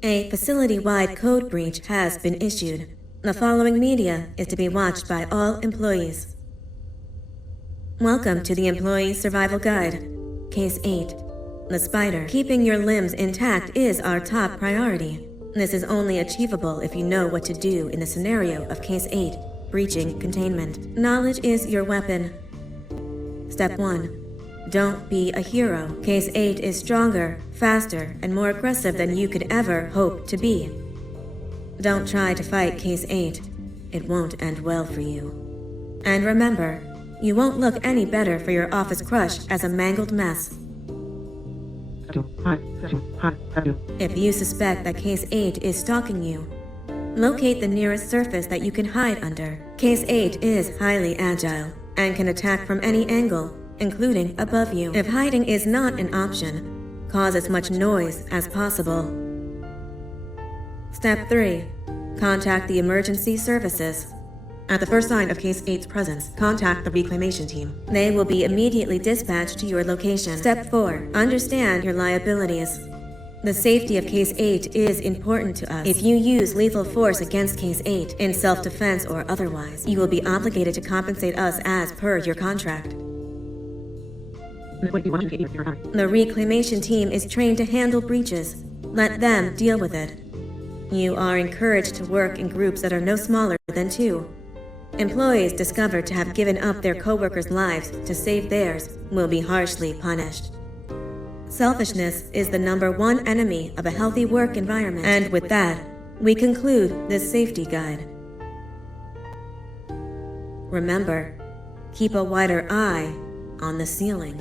A facility-wide code breach has been issued. The following media is to be watched by all employees. Welcome to the Employee Survival Guide. Case 8. The spider. Keeping your limbs intact is our top priority. This is only achievable if you know what to do in the scenario of Case 8, breaching containment. Knowledge is your weapon. Step 1. Don't be a hero. Case 8 is stronger, faster, and more aggressive than you could ever hope to be. Don't try to fight Case 8. It won't end well for you. And remember, you won't look any better for your office crush as a mangled mess. If you suspect that Case 8 is stalking you, locate the nearest surface that you can hide under. Case 8 is highly agile and can attack from any angle, including above you. If hiding is not an option, cause as much noise as possible. Step 3. Contact the emergency services. At the first sign of Case 8's presence, contact the reclamation team. They will be immediately dispatched to your location. Step 4. Understand your liabilities. The safety of Case 8 is important to us. If you use lethal force against Case 8, in self-defense or otherwise, you will be obligated to compensate us as per your contract. The reclamation team is trained to handle breaches. Let them deal with it. You are encouraged to work in groups that are no smaller than 2. Employees discovered to have given up their co-workers' lives to save theirs will be harshly punished. Selfishness is the #1 enemy of a healthy work environment. And with that, we conclude this safety guide. Remember, keep a wider eye on the ceiling.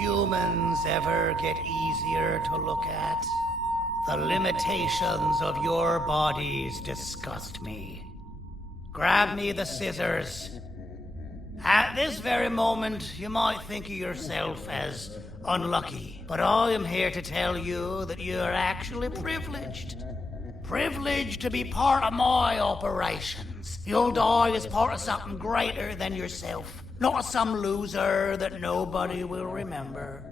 humans ever get easier to look at? The limitations of your bodies disgust me. Grab me the scissors. At this very moment, you might think of yourself as unlucky, but I am here to tell you that you are actually privileged. Privileged to be part of my operations. You'll die as part of something greater than yourself, not as some loser that nobody will remember.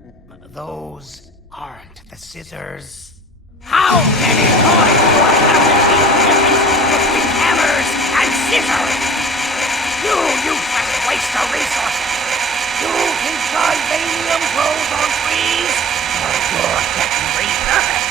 Those aren't the scissors. How many times do I have to teach difference between hammers and scissors? You useless waste of resources! You think titanium grows on trees? Well, you're getting repurposed.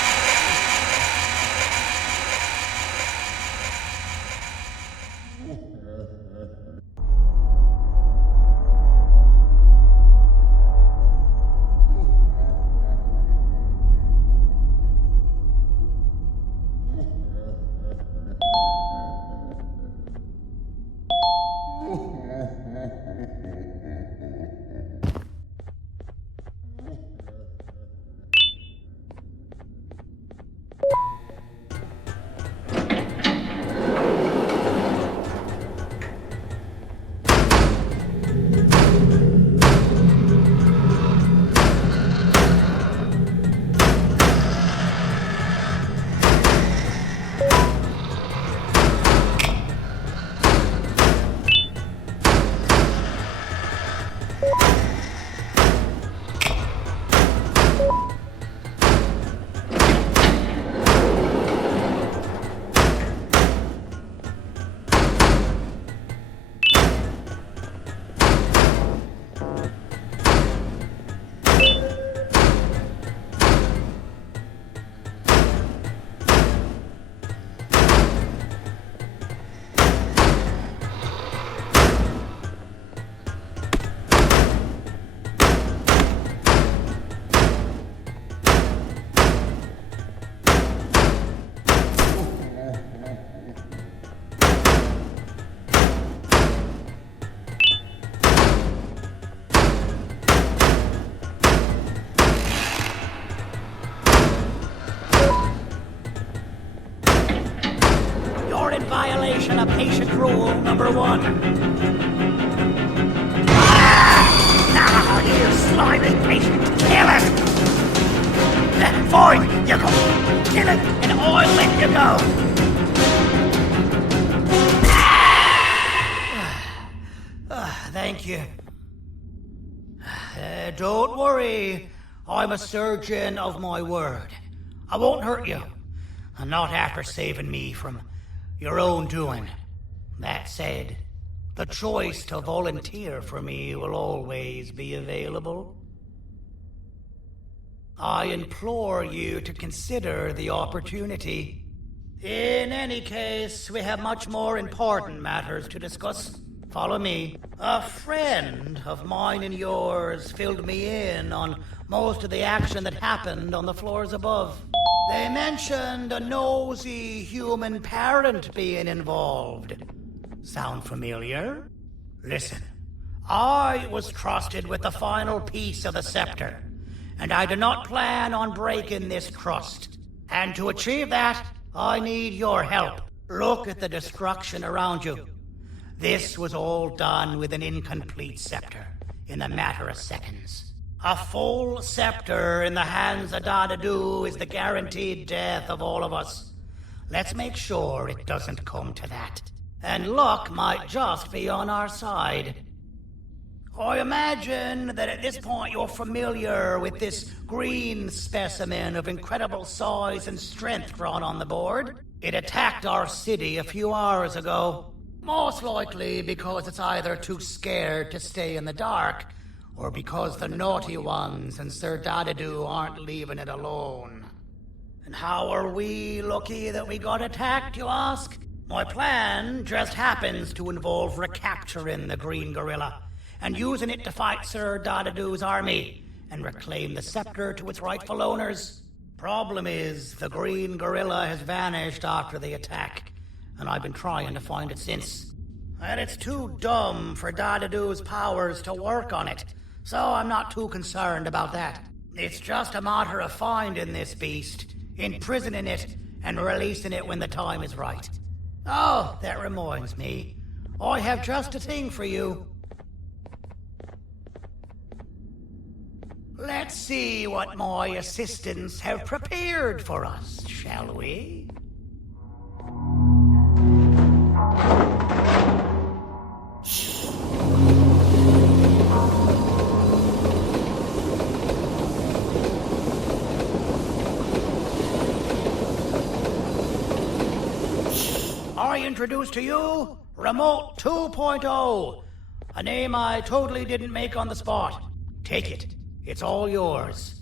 Violation of patient rule number 1. Now, you slimy patient, kill it! Fine, you go. Kill it, and I'll let you go. Thank you. Don't worry, I'm a surgeon of my word. I won't hurt you. Not after saving me from your own doing. That said, the choice to volunteer for me will always be available. I implore you to consider the opportunity. In any case, we have much more important matters to discuss. Follow me. A friend of mine and yours filled me in on most of the action that happened on the floors above. They mentioned a nosy human parent being involved. Sound familiar? Listen, I was trusted with the final piece of the scepter, and I do not plan on breaking this trust. And to achieve that, I need your help. Look at the destruction around you. This was all done with an incomplete scepter, in a matter of seconds. A full scepter in the hands of Dadadu is the guaranteed death of all of us. Let's make sure it doesn't come to that. And luck might just be on our side. I imagine that at this point you're familiar with this green specimen of incredible size and strength drawn on the board. It attacked our city a few hours ago. Most likely because it's either too scared to stay in the dark, or because the naughty ones and Sir Dadadu aren't leaving it alone. And how are we lucky that we got attacked, you ask? My plan just happens to involve recapturing the green gorilla and using it to fight Sir Dadadu's army and reclaim the scepter to its rightful owners. Problem is, the green gorilla has vanished after the attack, and I've been trying to find it since. And it's too dumb for Dadadu's powers to work on it, so I'm not too concerned about that. It's just a matter of finding this beast, imprisoning it, and releasing it when the time is right. Oh, that reminds me. I have just a thing for you. Let's see what my assistants have prepared for us, shall we? I introduce to you Remote 2.0, a name I totally didn't make on the spot. Take it. It's all yours.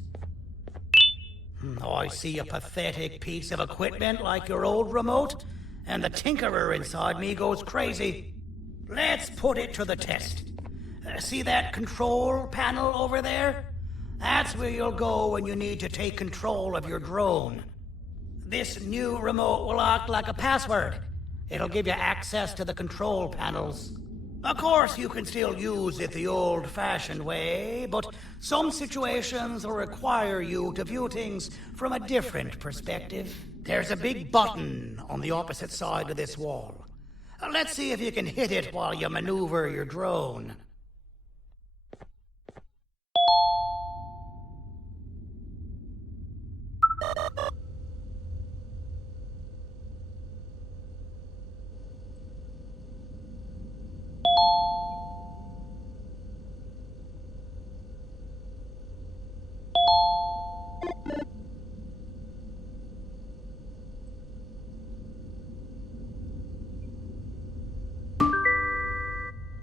I see a pathetic piece of equipment like your old remote, and the tinkerer inside me goes crazy. Let's put it to the test. See that control panel over there? That's where you'll go when you need to take control of your drone. This new remote will act like a password. It'll give you access to the control panels. Of course, you can still use it the old-fashioned way, but some situations will require you to view things from a different perspective. There's a big button on the opposite side of this wall. Let's see if you can hit it while you maneuver your drone.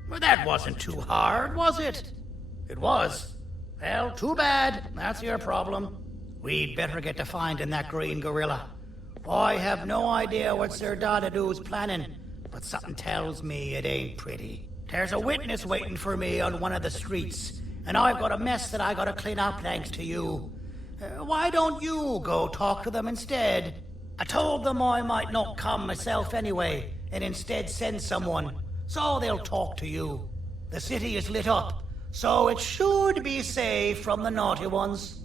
Well, that wasn't too hard, was it? It was. Well, too bad. That's your problem. We'd better get to finding that green gorilla. I have no idea what Sir Dadadu's planning, but something tells me it ain't pretty. There's a witness waiting for me on one of the streets, and I've got a mess that I gotta clean up thanks to you. Why don't you go talk to them instead? I told them I might not come myself anyway, and instead send someone, so they'll talk to you. The city is lit up, so it should be safe from the naughty ones.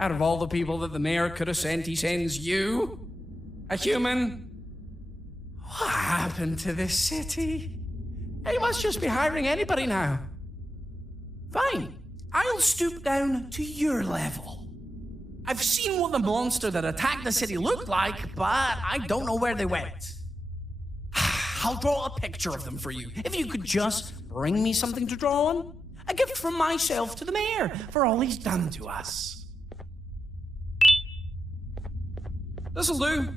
Out of all the people that the mayor could have sent, he sends you? A human? What happened to this city? He must just be hiring anybody now. Fine, I'll stoop down to your level. I've seen what the monster that attacked the city looked like, but I don't know where they went. I'll draw a picture of them for you, if you could just bring me something to draw on. A gift from myself to the mayor for all he's done to us. This'll do.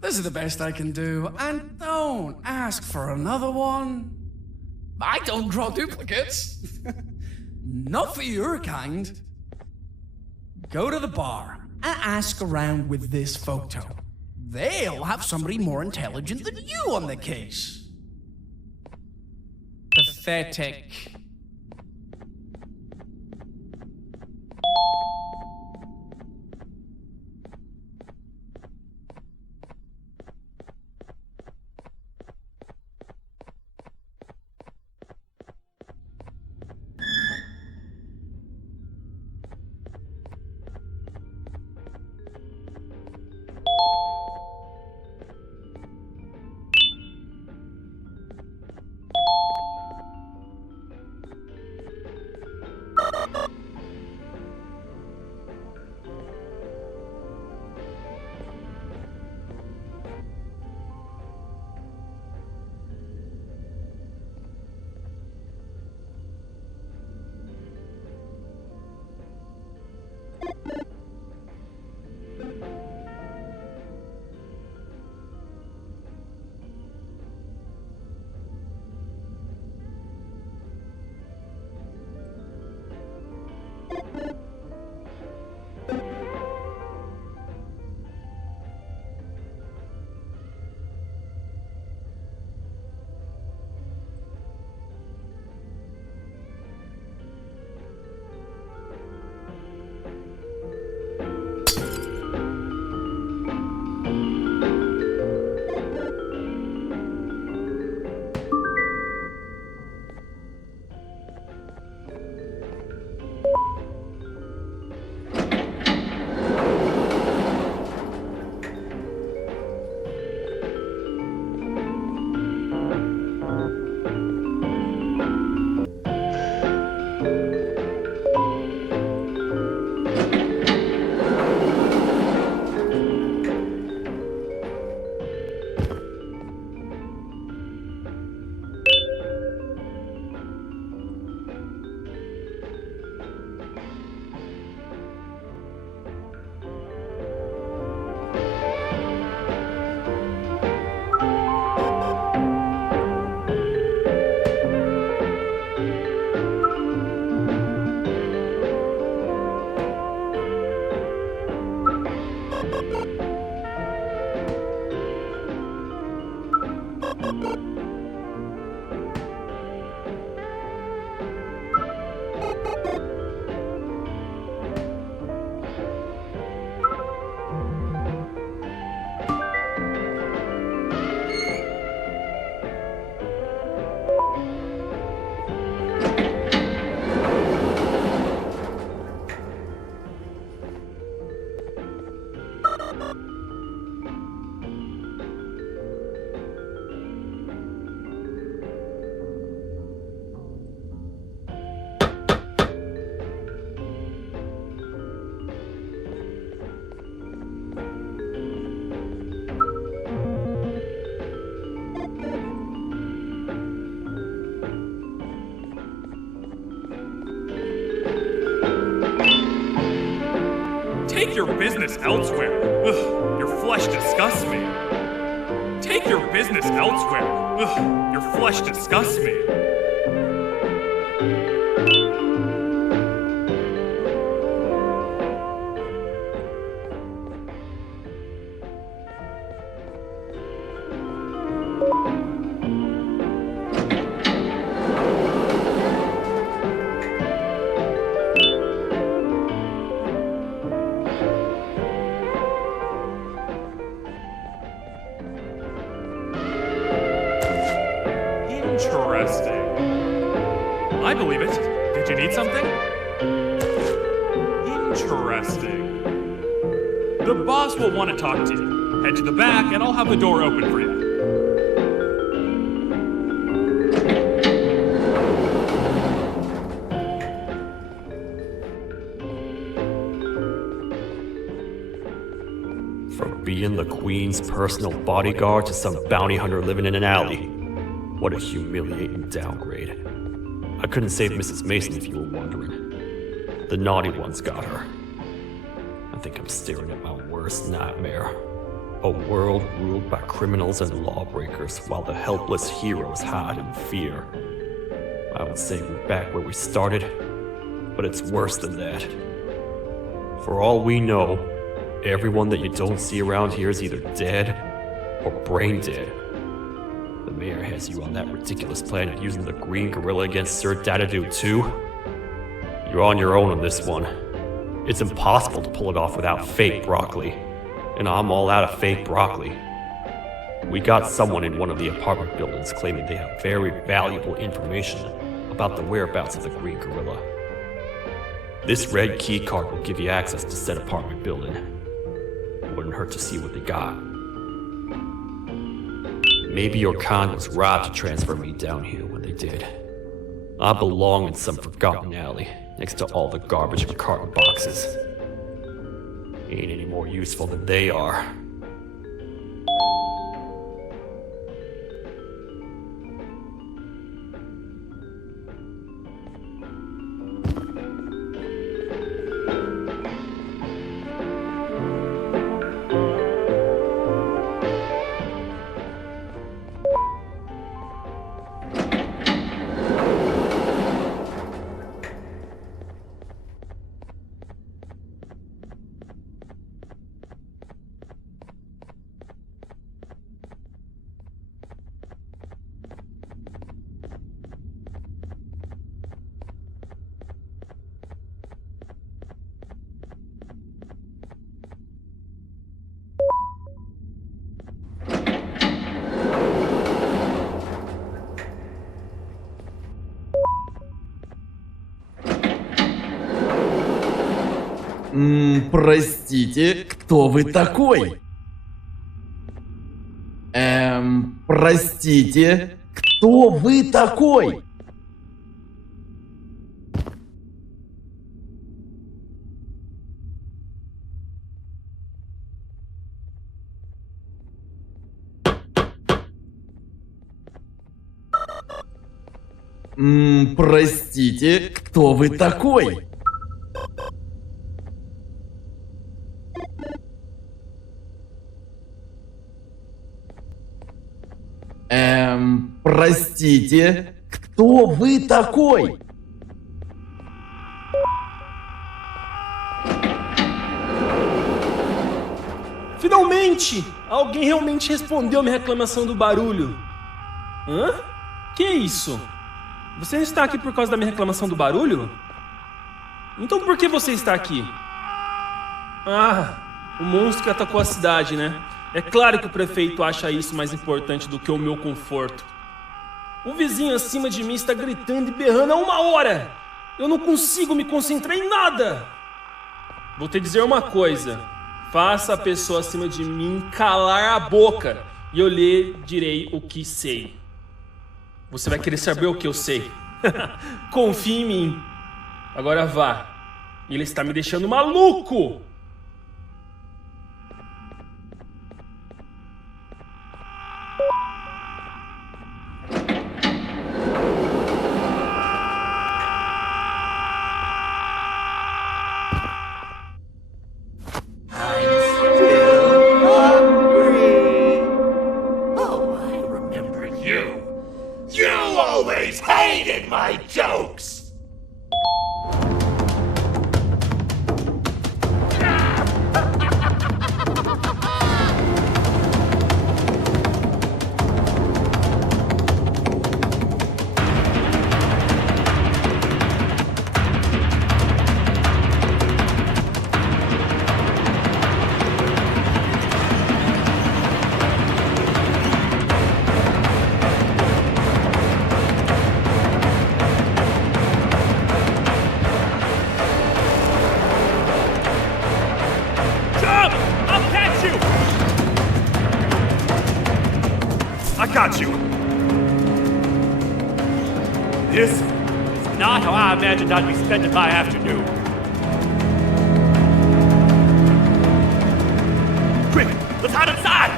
This is the best I can do, and don't ask for another one. I don't draw duplicates. Not for your kind. Go to the bar and ask around with this photo. They'll have somebody more intelligent than you on the case. Pathetic. Take your business elsewhere. Ugh, your flesh disgusts me. Take your business elsewhere. Ugh, your flesh disgusts me. believe it. Did you need something? Interesting. The boss will want to talk to you. Head to the back and I'll have the door open for you. From being the Queen's personal bodyguard to some bounty hunter living in an alley. What a humiliating downgrade. I couldn't save Mrs. Mason if you were wondering. The naughty ones got her. I think I'm staring at my worst nightmare. A world ruled by criminals and lawbreakers while the helpless heroes hide in fear. I would say we're back where we started, but it's worse than that. For all we know, everyone that you don't see around here is either dead or brain dead. The mayor has you on that ridiculous planet using the green gorilla against Sir Dadadoo too? You're on your own on this one. It's impossible to pull it off without fake broccoli. And I'm all out of fake broccoli. We got someone in one of the apartment buildings claiming they have very valuable information about the whereabouts of the green gorilla. This red key card will give you access to said apartment building. Wouldn't hurt to see what they got. Maybe your con was right to transfer me down here when they did. I belong in some forgotten alley, next to all the garbage and carton boxes. Ain't any more useful than they are. Простите, кто вы такой? Простите, кто вы такой? Простите, кто вы такой? Простите, кто вы такой? Finalmente! Alguém realmente respondeu minha reclamação do barulho. Hã? Que isso? Você não está aqui por causa da minha reclamação do barulho? Então por que você está aqui? Ah, o monstro que atacou a cidade, né? É claro que o prefeito acha isso mais importante do que o meu conforto. O vizinho acima de mim está gritando e berrando há 1 hora! Eu não consigo me concentrar em nada! Vou te dizer uma coisa. Faça a pessoa acima de mim calar a boca e eu lhe direi o que sei. Você vai querer saber o que eu sei. Confie em mim. Agora vá. Ele está me deixando maluco! Jokes! you! This is not how I imagined I'd be spending my afternoon. Quick, let's hide inside!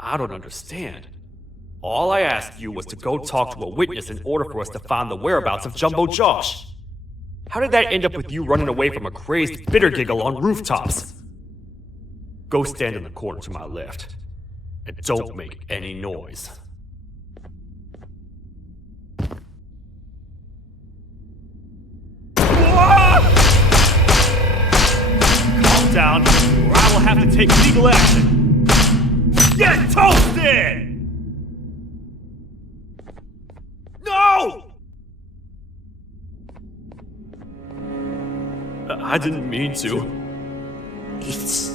I don't understand. All I asked you was to go talk to a witness in order for us to find the whereabouts of Jumbo Josh. How did that end up with you running away from a crazed bitter giggle on rooftops? Go stand in the corner to my left. And don't make any noise. Calm down, or I will have to take legal action. Get toasted! No! I didn't mean to. It's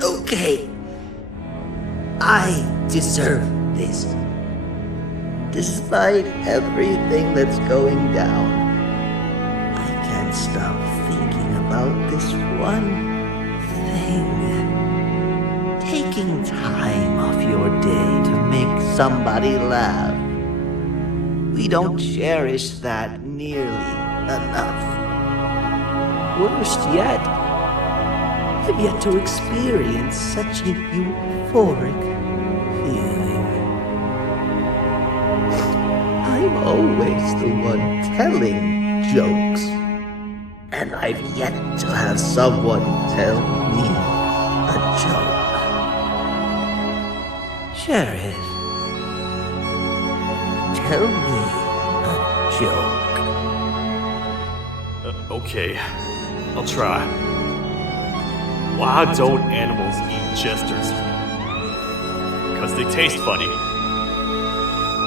okay. I deserve this. Despite everything that's going down, I can't stop thinking about this one thing. Taking time off your day to make somebody laugh. We don't cherish that nearly enough. Worst yet, I've yet to experience such a euphoric feeling. I'm always the one telling jokes, and I've yet to have someone tell me a joke. Sheriff, tell me a joke. Okay, I'll try. Why don't animals eat jesters? Because they taste funny.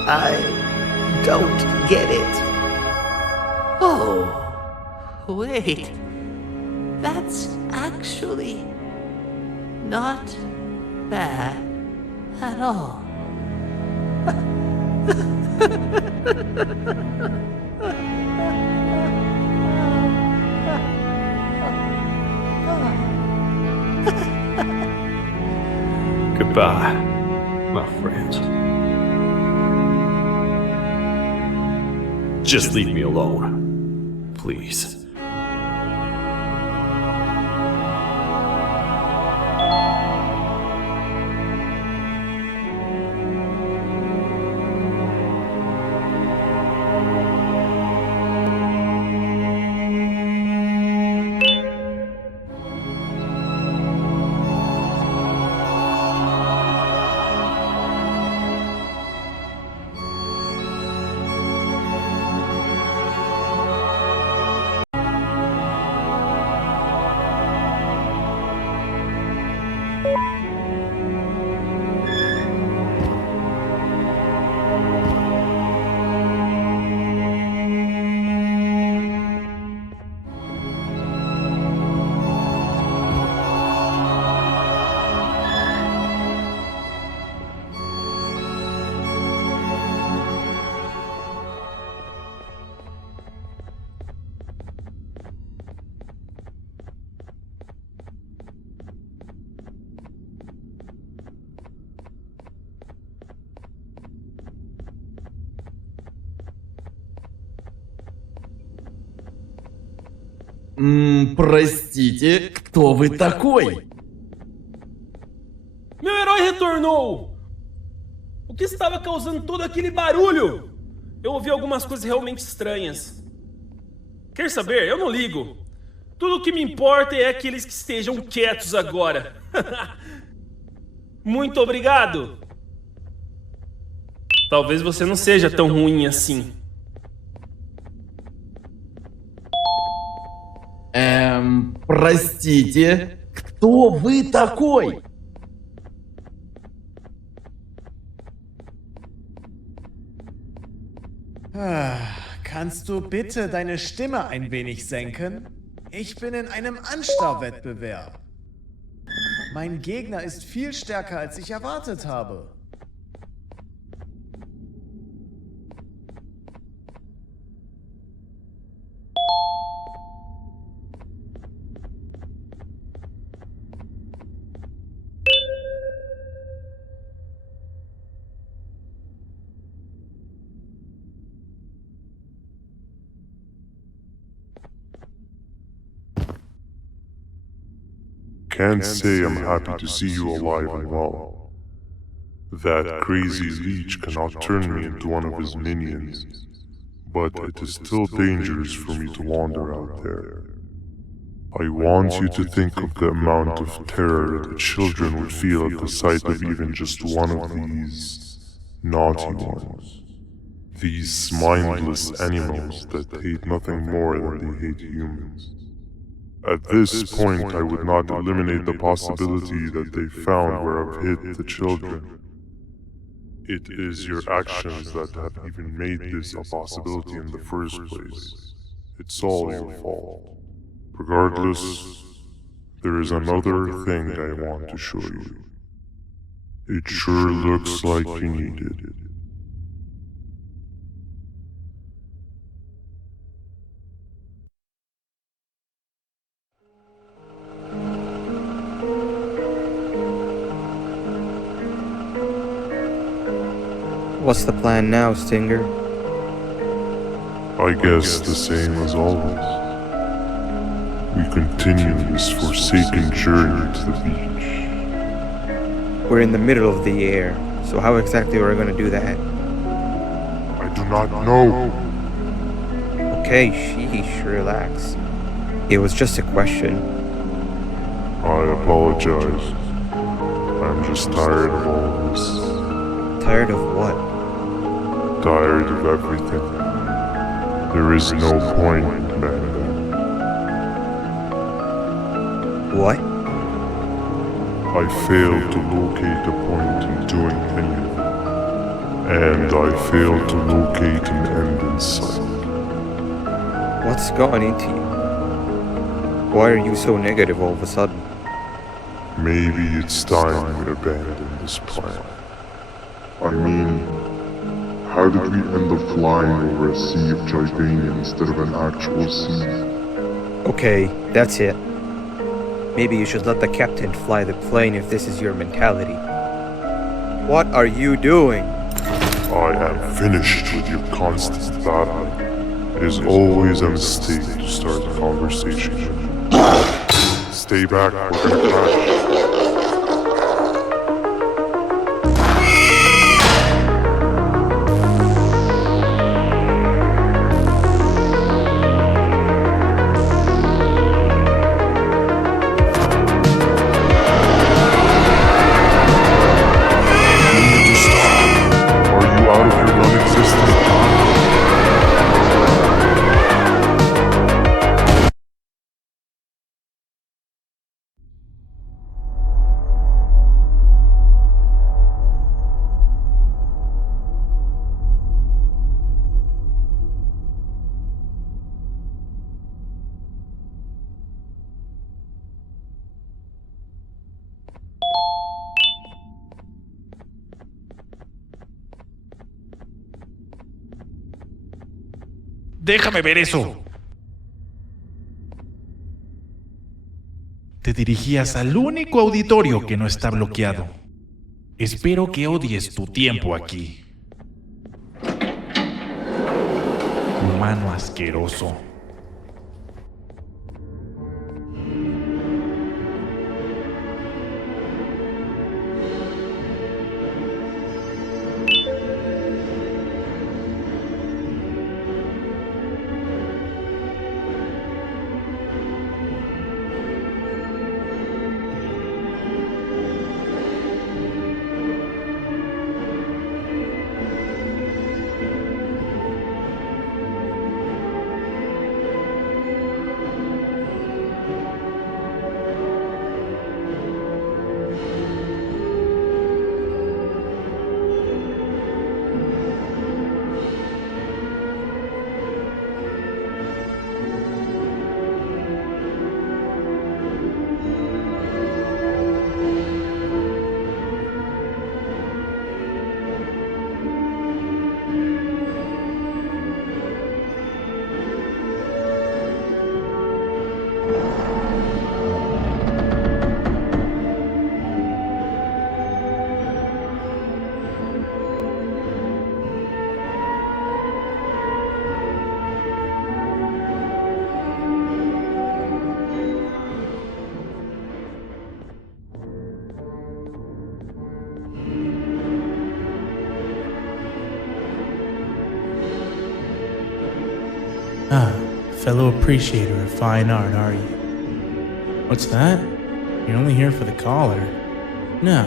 I don't get it. Oh, wait. That's actually not bad at all. Goodbye, my friend. Just leave me alone, please. Простите, кто вы такой? Meu herói retornou! O que estava causando todo aquele barulho? Eu ouvi algumas coisas realmente estranhas. Quer saber? Eu não ligo. Tudo o que me importa é aqueles que estejam quietos agora. Muito obrigado! Talvez você não seja tão ruim assim. Простите, кто вы такой? Kannst du bitte deine Stimme ein wenig senken? Ich bin in einem Anstarrwettbewerb. Mein Gegner ist viel stärker, als ich erwartet habe. can't say I'm happy to see you alive and well. That crazy leech cannot turn me into one of his minions, but it is still dangerous for me to wander out there. I want you to think of the amount of terror that children would feel at the sight of even just one of these naughty ones. These mindless animals that hate nothing more than they hate humans. At this point, I would not eliminate the possibility that they found where I've hid the children. It is your actions that have even made this a possibility in the first place. It's all your fault. Regardless, there is another thing I want to show you. It sure looks like you need it. What's the plan now, Stinger? I guess the same as always. We continue this forsaken journey to the beach. We're in the middle of the air, so how exactly are we going to do that? I do not know. Okay, sheesh, relax. It was just a question. I apologize. I'm just tired of all this. Tired of what? Tired of everything. There is no point, Banban. What? I failed to locate a point in doing anything. And I failed to locate an end in sight. What's gotten into you? Why are you so negative all of a sudden? Maybe it's time we abandon this plan. I mean, how did we end up flying over a sea of Jivania instead of an actual sea? Okay, that's it. Maybe you should let the captain fly the plane if this is your mentality. What are you doing? I am finished with your constant battling. It is always a mistake to start a conversation. Stay back, we're gonna crash. Déjame ver eso. Te dirigías al único auditorio que no está bloqueado. Espero que odies tu tiempo aquí. Humano asqueroso. fellow appreciator of fine art, are you? What's that? You're only here for the collar. No,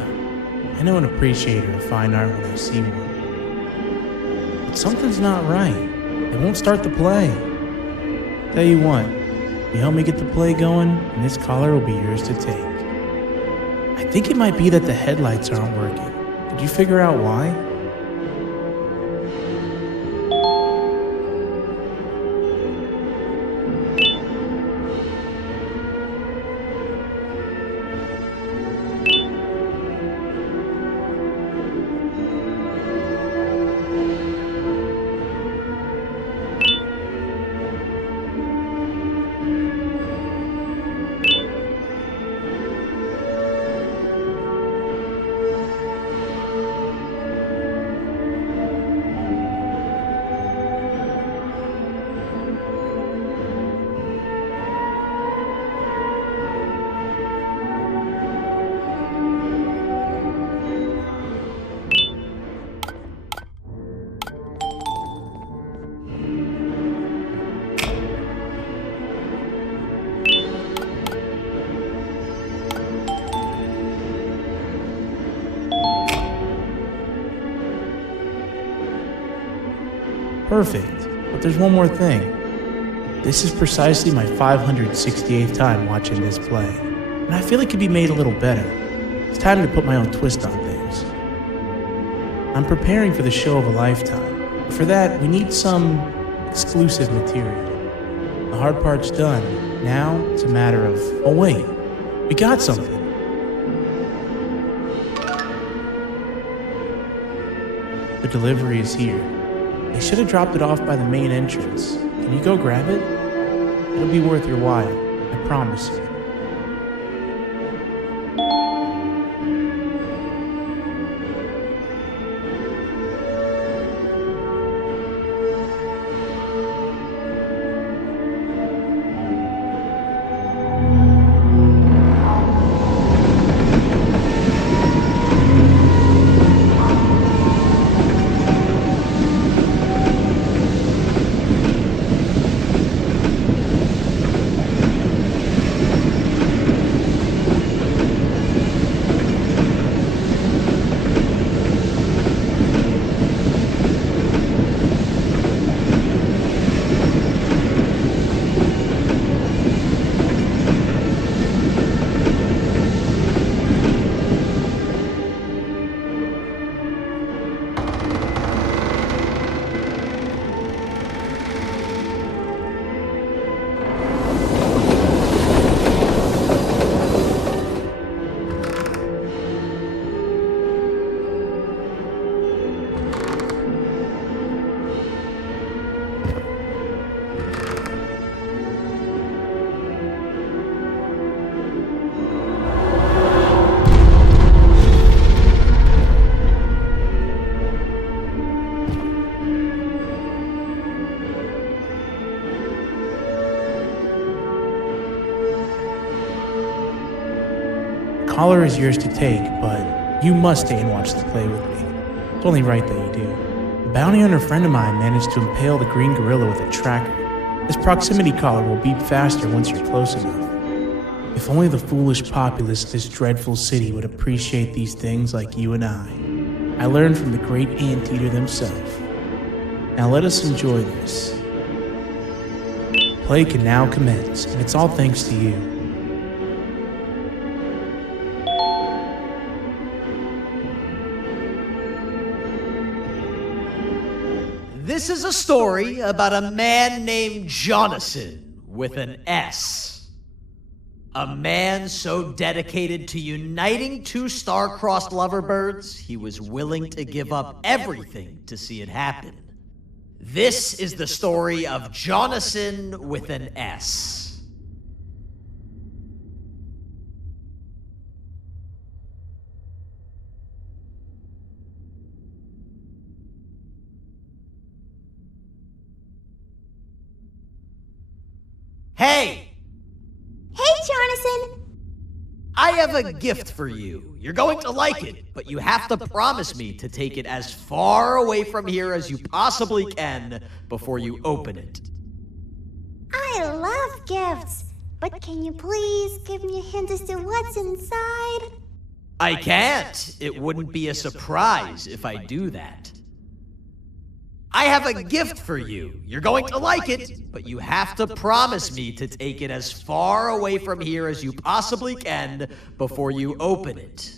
I know an appreciator of fine art when I see one. But something's not right. They won't start the play. Tell you what, you help me get the play going, and this collar will be yours to take. I think it might be that the headlights aren't working. Did you figure out why? Perfect, but there's one more thing. This is precisely my 568th time watching this play, and I feel it could be made a little better. It's time to put my own twist on things. I'm preparing for the show of a lifetime. For that, we need some exclusive material. The hard part's done. Now, it's a matter of, oh wait, we got something. The delivery is here. They should have dropped it off by the main entrance. Can you go grab it? It'll be worth your while, I promise you. The collar is yours to take, but you must stay and watch the play with me. It's only right that you do. A bounty hunter friend of mine managed to impale the green gorilla with a tracker. This proximity collar will beep faster once you're close enough. If only the foolish populace of this dreadful city would appreciate these things like you and I. I learned from the great anteater themselves. Now let us enjoy this. Play can now commence, and it's all thanks to you. This is a story about a man named Jonathan with an S. A man so dedicated to uniting two star-crossed loverbirds, he was willing to give up everything to see it happen. This is the story of Jonathan with an S. Hey! Hey, Jonathan! I have a gift for you. You're going to like it, but you have to promise me to take it as far away from here as you possibly can before you open it. I love gifts, but can you please give me a hint as to what's inside? I can't. It wouldn't be a surprise if I do that. I have a gift for you. You're going to like it, but you have to promise me to take it as far away from here as you possibly can before you open it.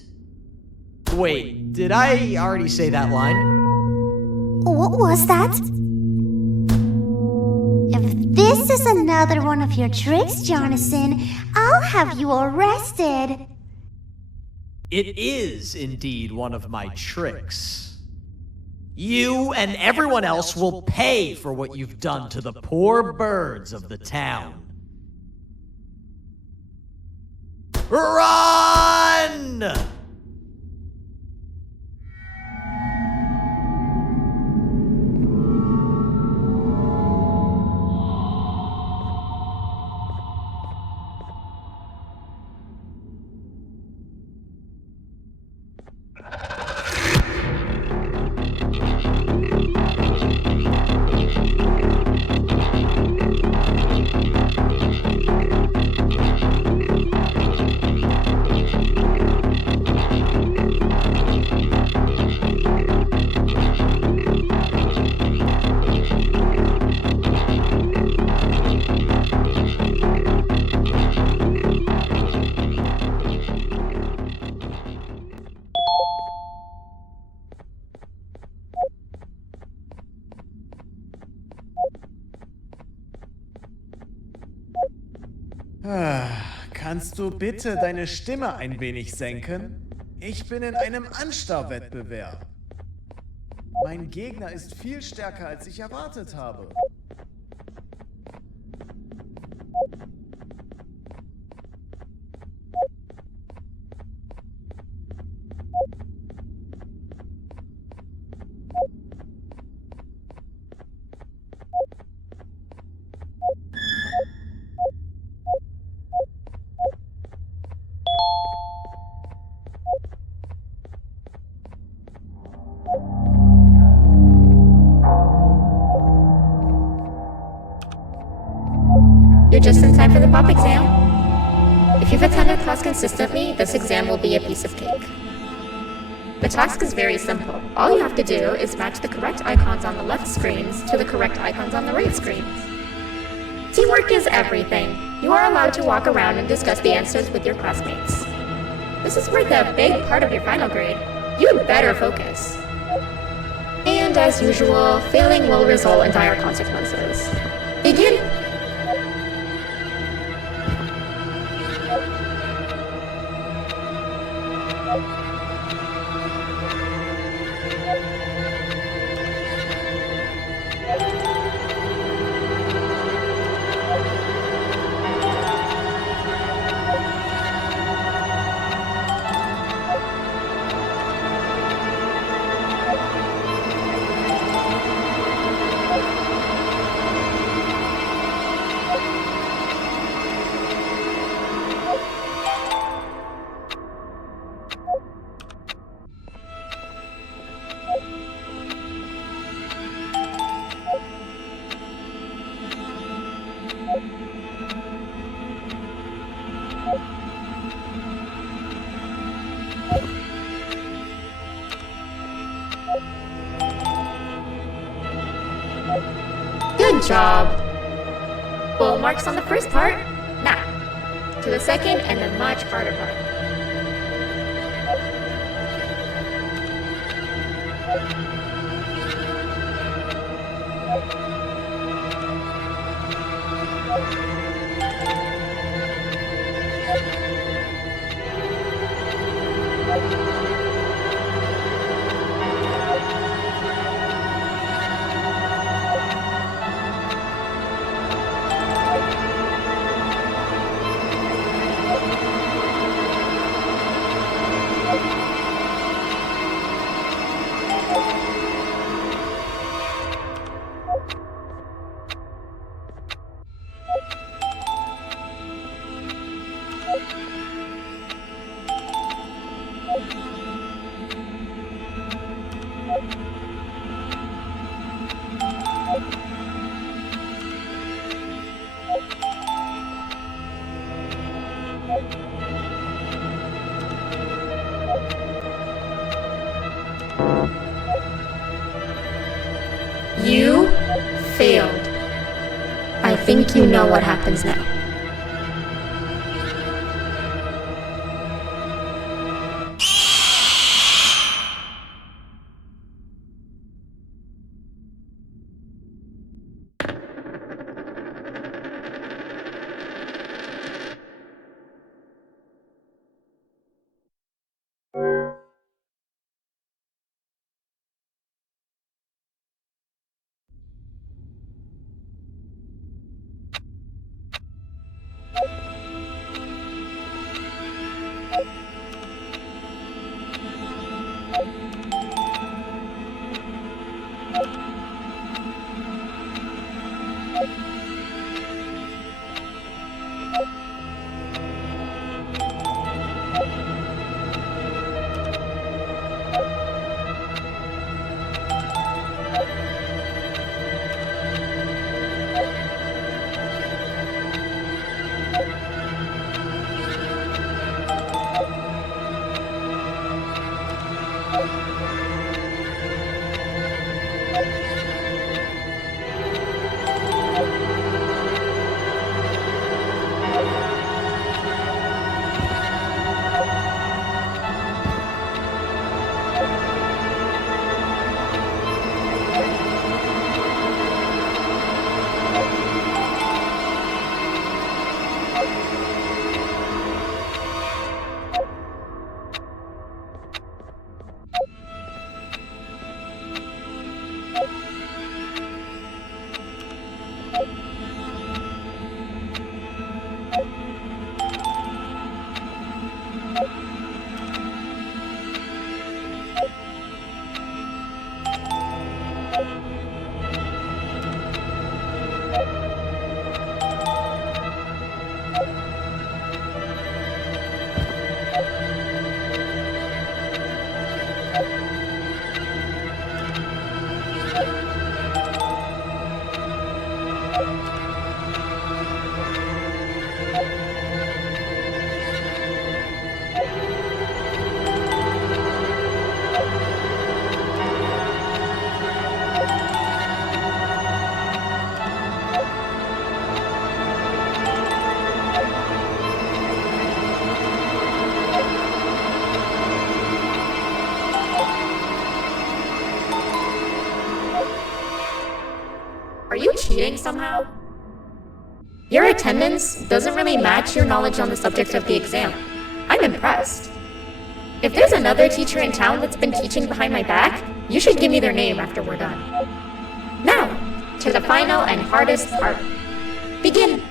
Wait, did I already say that line? What was that? If this is another one of your tricks, Jonathan, I'll have you arrested. It is indeed one of my tricks. You and everyone else will pay for what you've done to the poor birds of the town. Run! Kannst du bitte deine Stimme ein wenig senken? Ich bin in einem Anstarrwettbewerb. Mein Gegner ist viel stärker, als ich erwartet habe. You're just in time for the pop exam. If you've attended class consistently, this exam will be a piece of cake. The task is very simple. All you have to do is match the correct icons on the left screens to the correct icons on the right screens. Teamwork is everything. You are allowed to walk around and discuss the answers with your classmates. This is worth a big part of your final grade. You had better focus. And as usual, failing will result in dire consequences. Begin. Good job. Full marks on the first part. Now, to the second and the much harder part. You failed. I think you know what happens now. Are you cheating somehow? Your attendance doesn't really match your knowledge on the subject of the exam. I'm impressed. If there's another teacher in town that's been teaching behind my back, you should give me their name after we're done. Now, to the final and hardest part. Begin!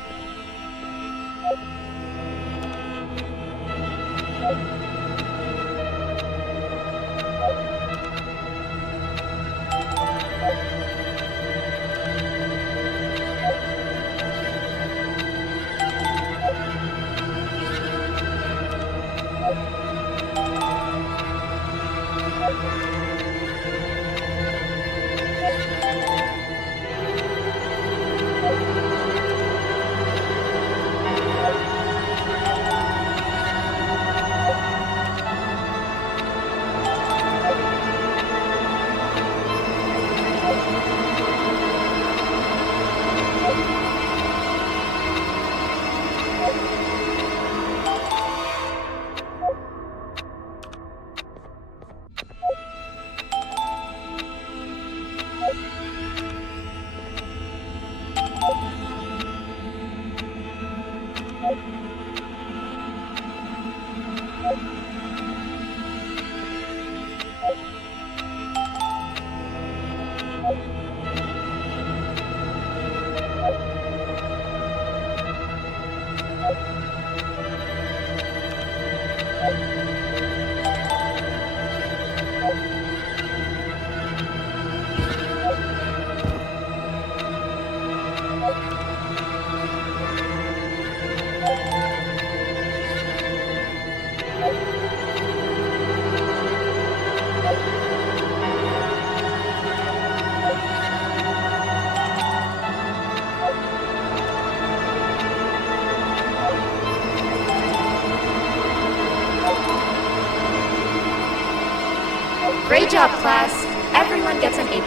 Great job, class. Everyone gets an A+.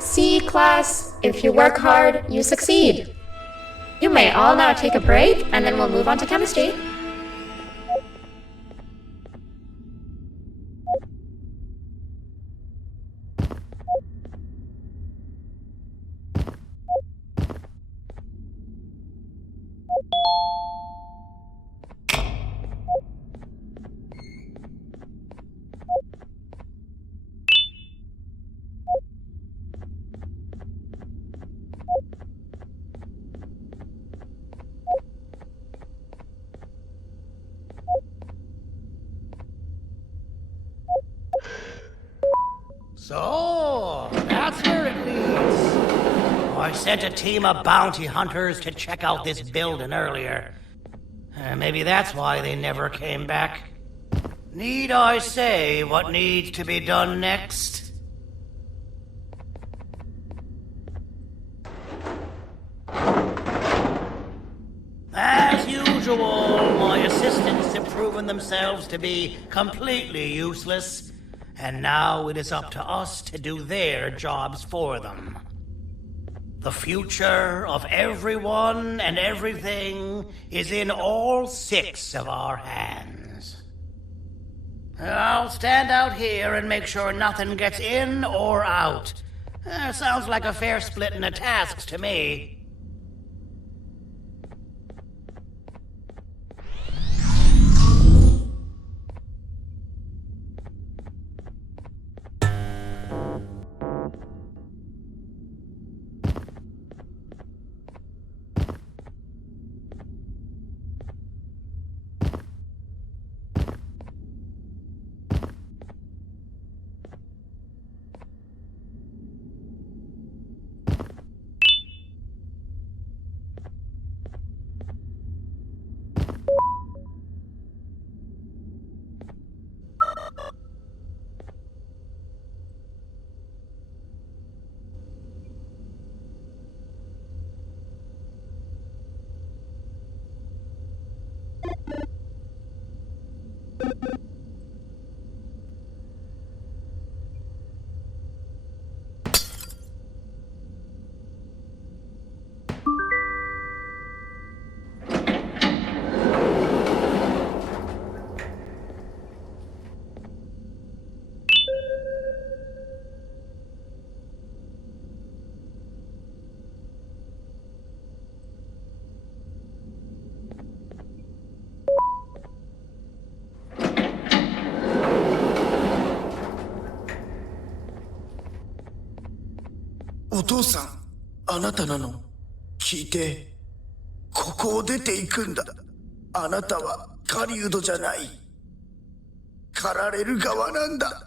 See, class, if you work hard, you succeed. You may all now take a break, and then we'll move on to chemistry. So, that's where it leads. I sent a team of bounty hunters to check out this building earlier. Maybe that's why they never came back. Need I say what needs to be done next? As usual, my assistants have proven themselves to be completely useless. And now it is up to us to do their jobs for them. The future of everyone and everything is in all 6 of our hands. I'll stand out here and make sure nothing gets in or out. Sounds like a fair splitting of tasks to me. "お父さん、あなたなの？聞いて。ここを出て行くんだ。あなたは狩人じゃない。狩られる側なんだ。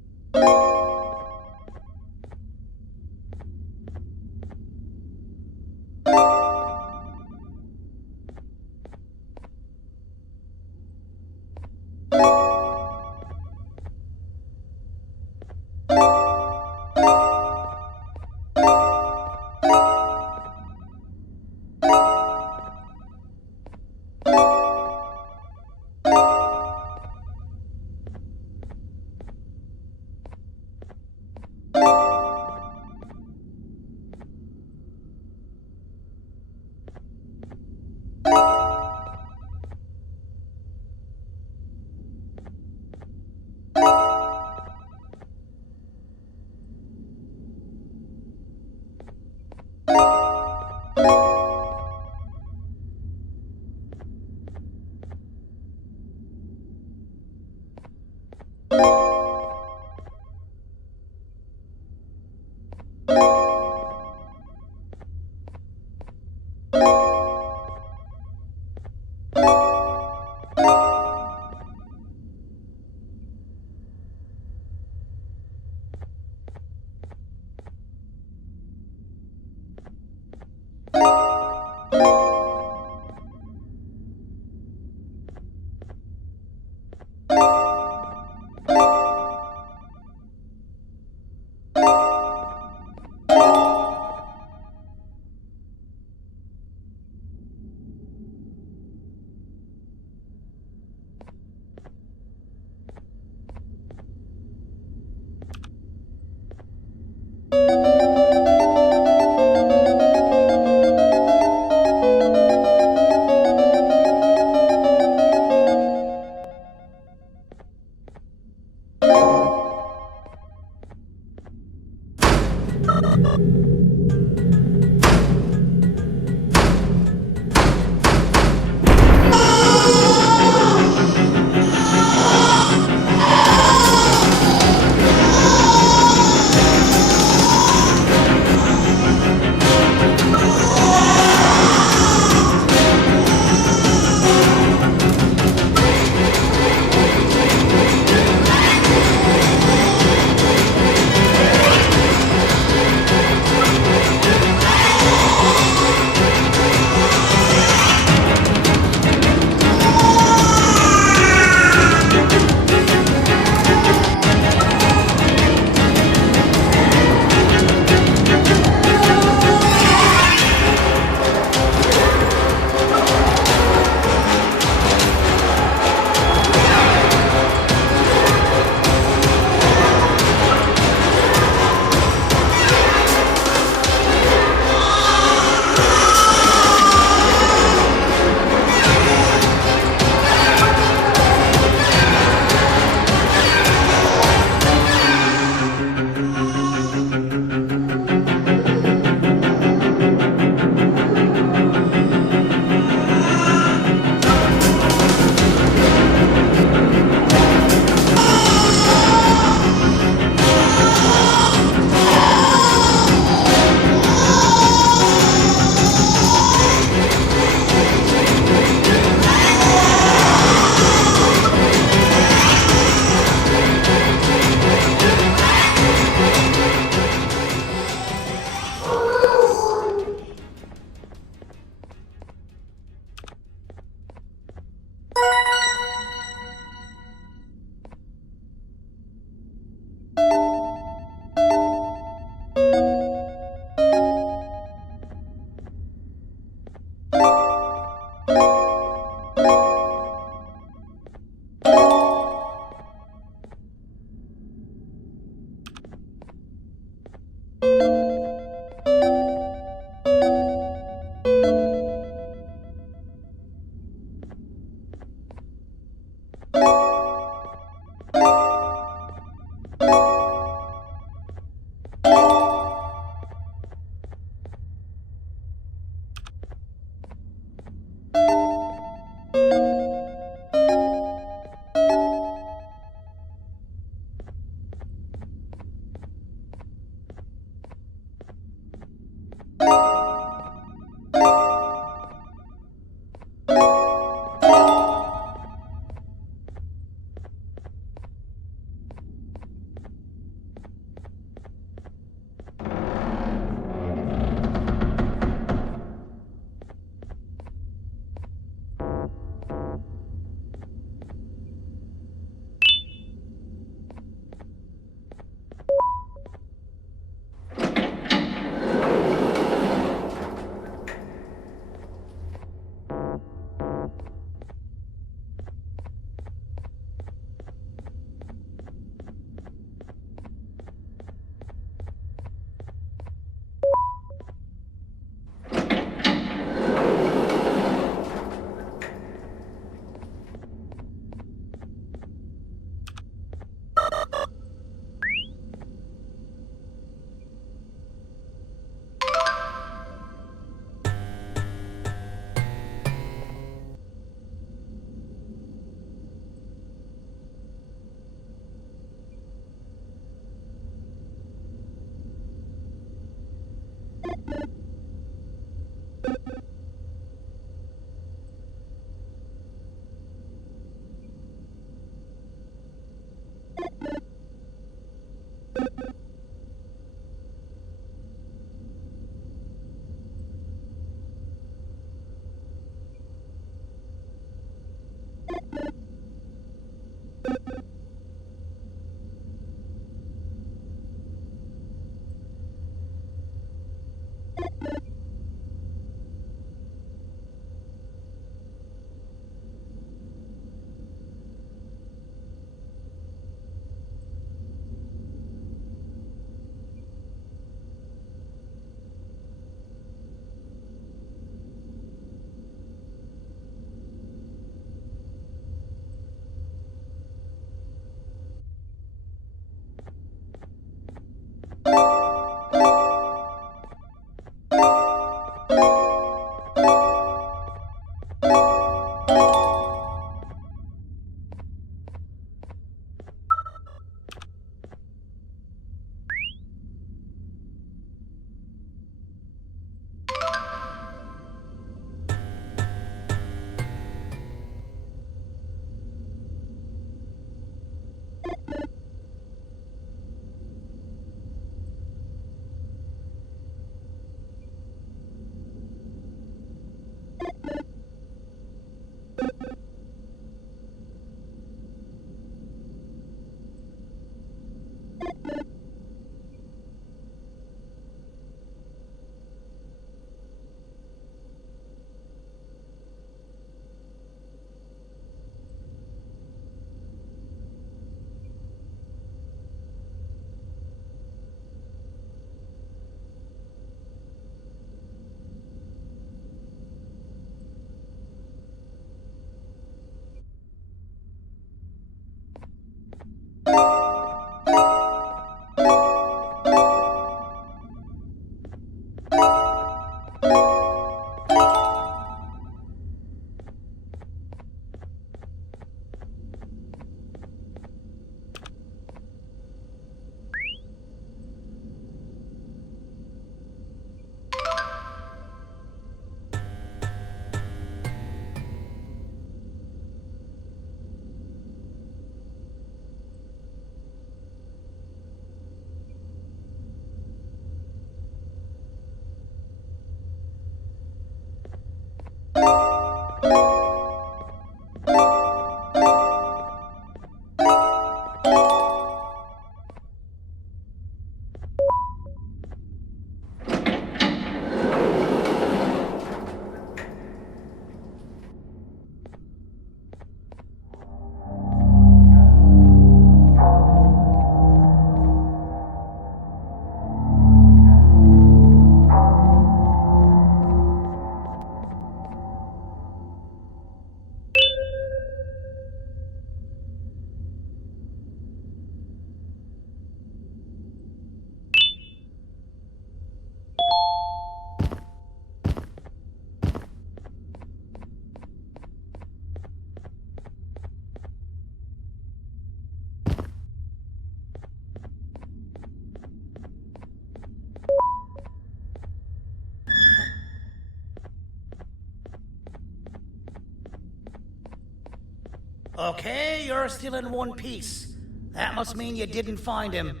Okay, you're still in one piece. That must mean you didn't find him.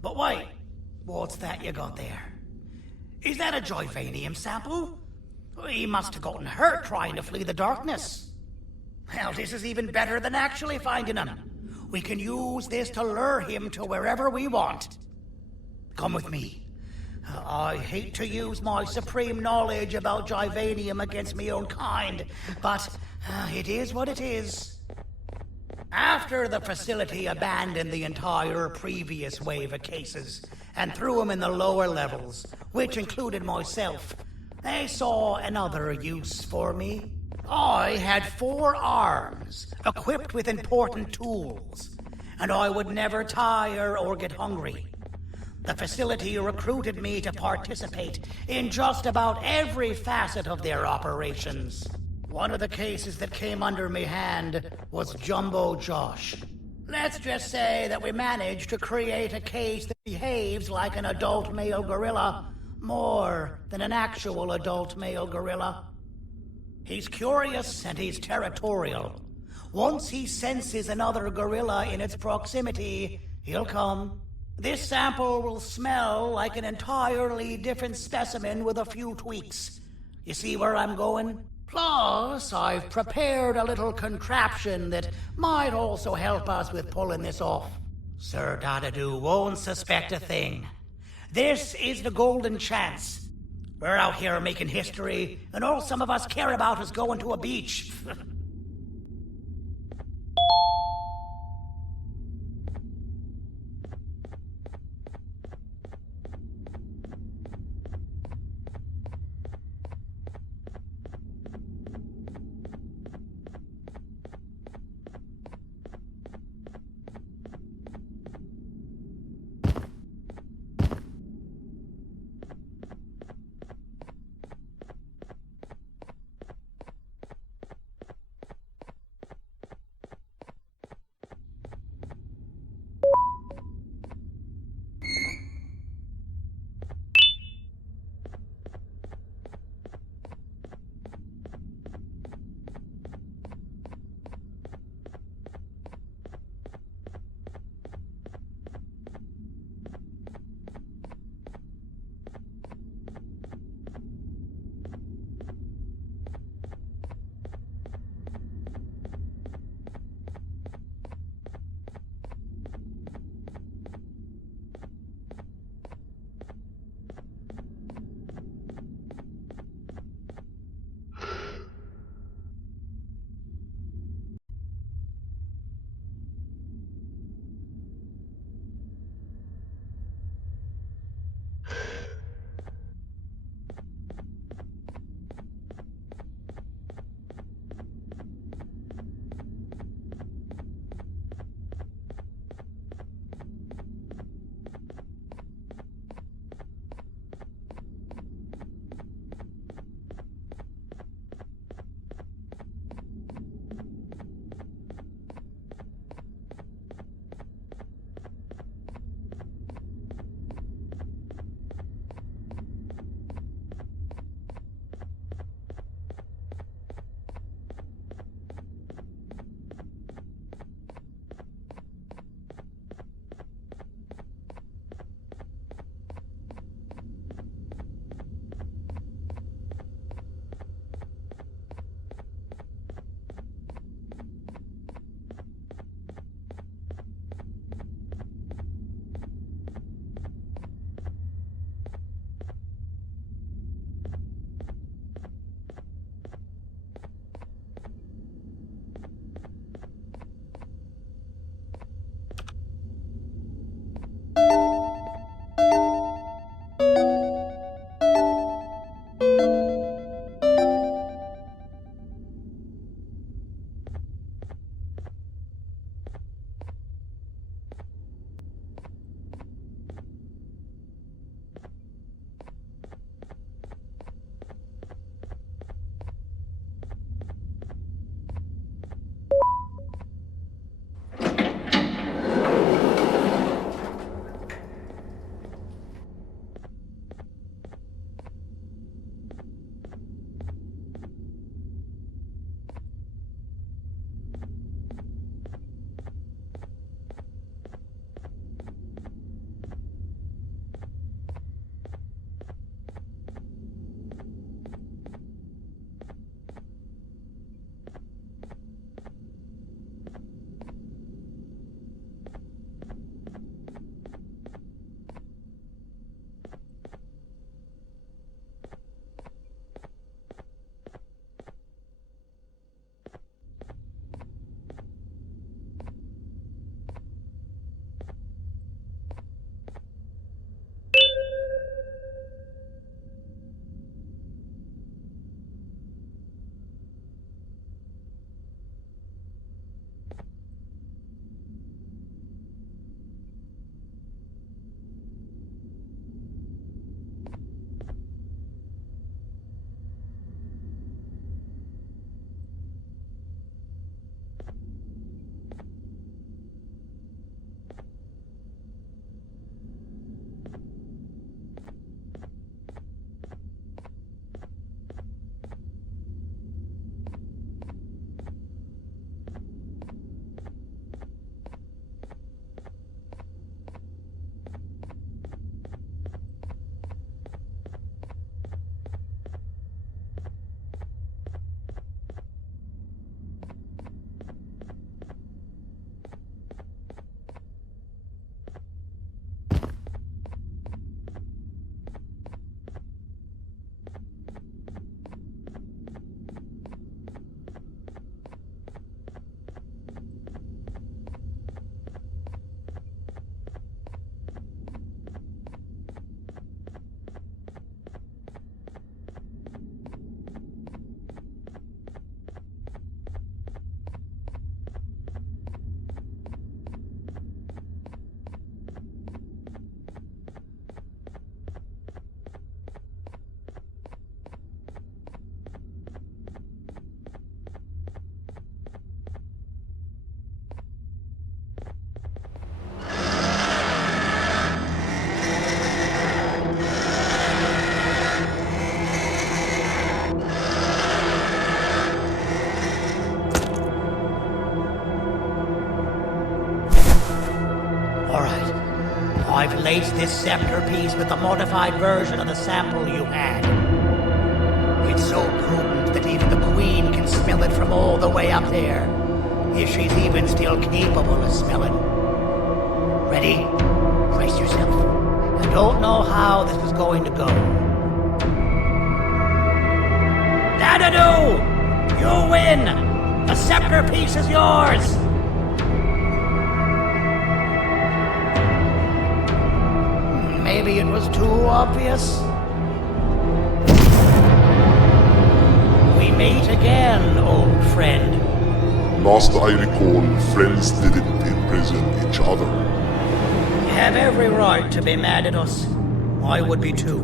But wait, what's that you got there? Is that a Joyvanium sample? He must have gotten hurt trying to flee the darkness. Well, this is even better than actually finding him. We can use this to lure him to wherever we want. Come with me. I hate to use my supreme knowledge about Joyvanium against my own kind, but it is what it is. After the facility abandoned the entire previous wave of cases and threw them in the lower levels, which included myself, they saw another use for me. I had 4 arms, equipped with important tools, and I would never tire or get hungry. The facility recruited me to participate in just about every facet of their operations. One of the cases that came under me hand was Jumbo Josh. Let's just say that we managed to create a case that behaves like an adult male gorilla, more than an actual adult male gorilla. He's curious and he's territorial. Once he senses another gorilla in its proximity, he'll come. This sample will smell like an entirely different specimen with a few tweaks. You see where I'm going? Plus, I've prepared a little contraption that might also help us with pulling this off. Sir Dadadoo won't suspect a thing. This is the golden chance. We're out here making history, and all some of us care about is going to a beach. Alright. I've laced this scepter piece with the modified version of the sample you had. It's so potent that even the Queen can smell it from all the way up there. If she's even still capable of smelling. Ready? Brace yourself. I don't know how this is going to go. Dadadoo! You win! The scepter piece is yours! Maybe it was too obvious. We meet again, old friend. Last I recall, friends didn't imprison each other. You have every right to be mad at us. I would be too.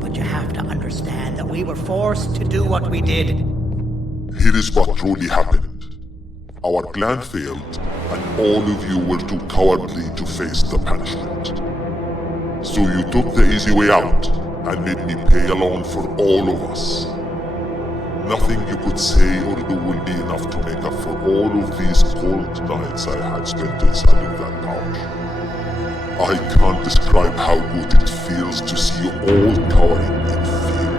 But you have to understand that we were forced to do what we did. Here is what truly happened. Our plan failed, and all of you were too cowardly to face the punishment. So you took the easy way out, and made me pay alone for all of us. Nothing you could say or do will be enough to make up for all of these cold nights I had spent inside of that pouch. I can't describe how good it feels to see you all cowering in fear.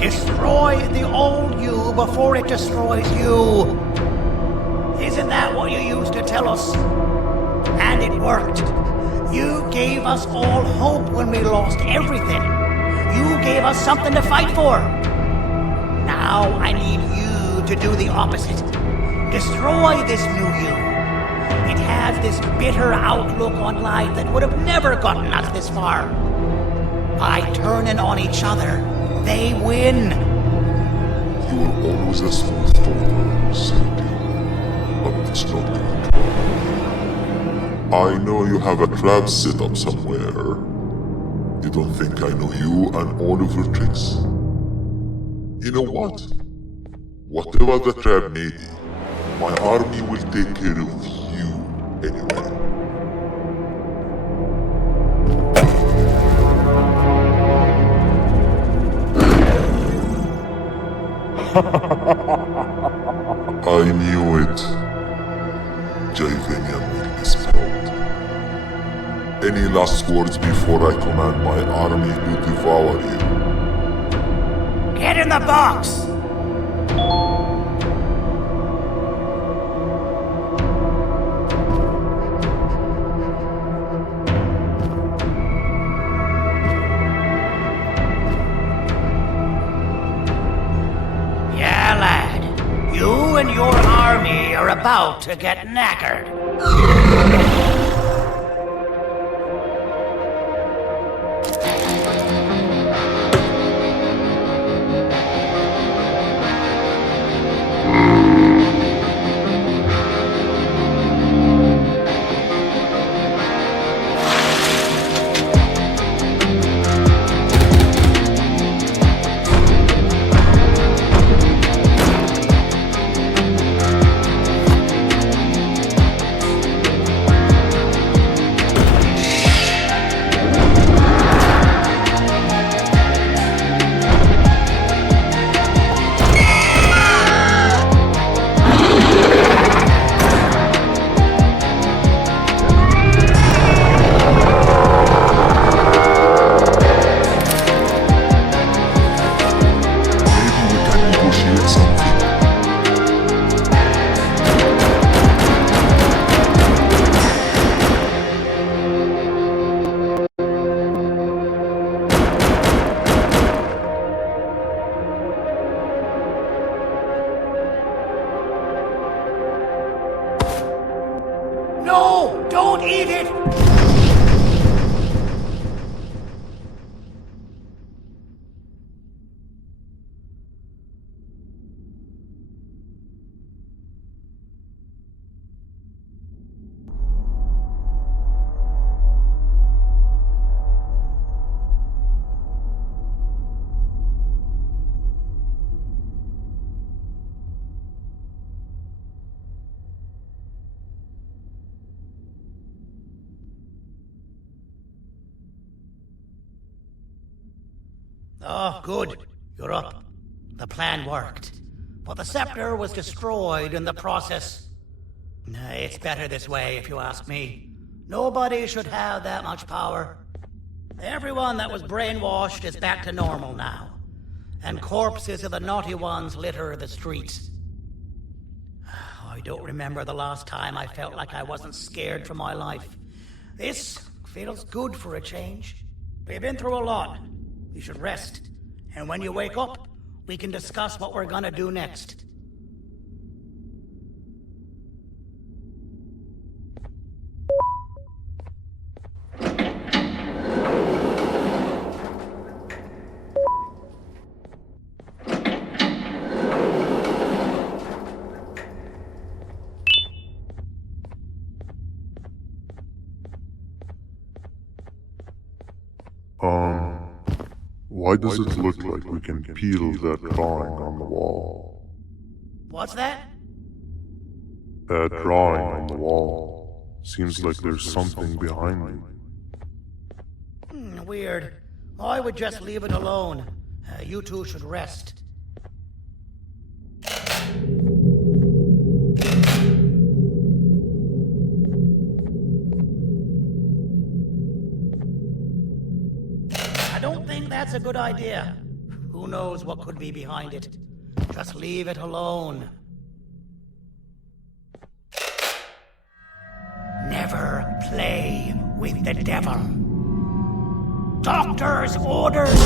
Destroy the old you before it destroys you. Isn't that what you used to tell us? And it worked. You gave us all hope when we lost everything. You gave us something to fight for. Now I need you to do the opposite. Destroy this new you. It has this bitter outlook on life that would have never gotten us this far. By turning on each other, they win. You were always a smooth talker, Sandy. But it's not going to work. I know you have a trap set up somewhere. You don't think I know you and all of your tricks? You know what? Whatever the trap may be, my army will take care of you anyway. I knew it. Javanian will be spelled. Any last words before I command my army to devour you? Get in the box! Yeah, lad. You and your army are about to get knackered. No! Don't eat it! Oh, good. You're up. The plan worked. But the scepter was destroyed in the process. It's better this way, if you ask me. Nobody should have that much power. Everyone that was brainwashed is back to normal now. And corpses of the naughty ones litter the streets. I don't remember the last time I felt like I wasn't scared for my life. This feels good for a change. We've been through a lot. You should rest. And when you wake up, we can discuss what we're gonna do next. Why does it look like we can peel that drawing on the wall? What's that? That drawing on the wall. Seems like there's something behind it. Weird. I would just leave it alone. You two should rest. I don't think that's a good idea. Who knows what could be behind it? Just leave it alone. Never play with the devil. Doctor's orders!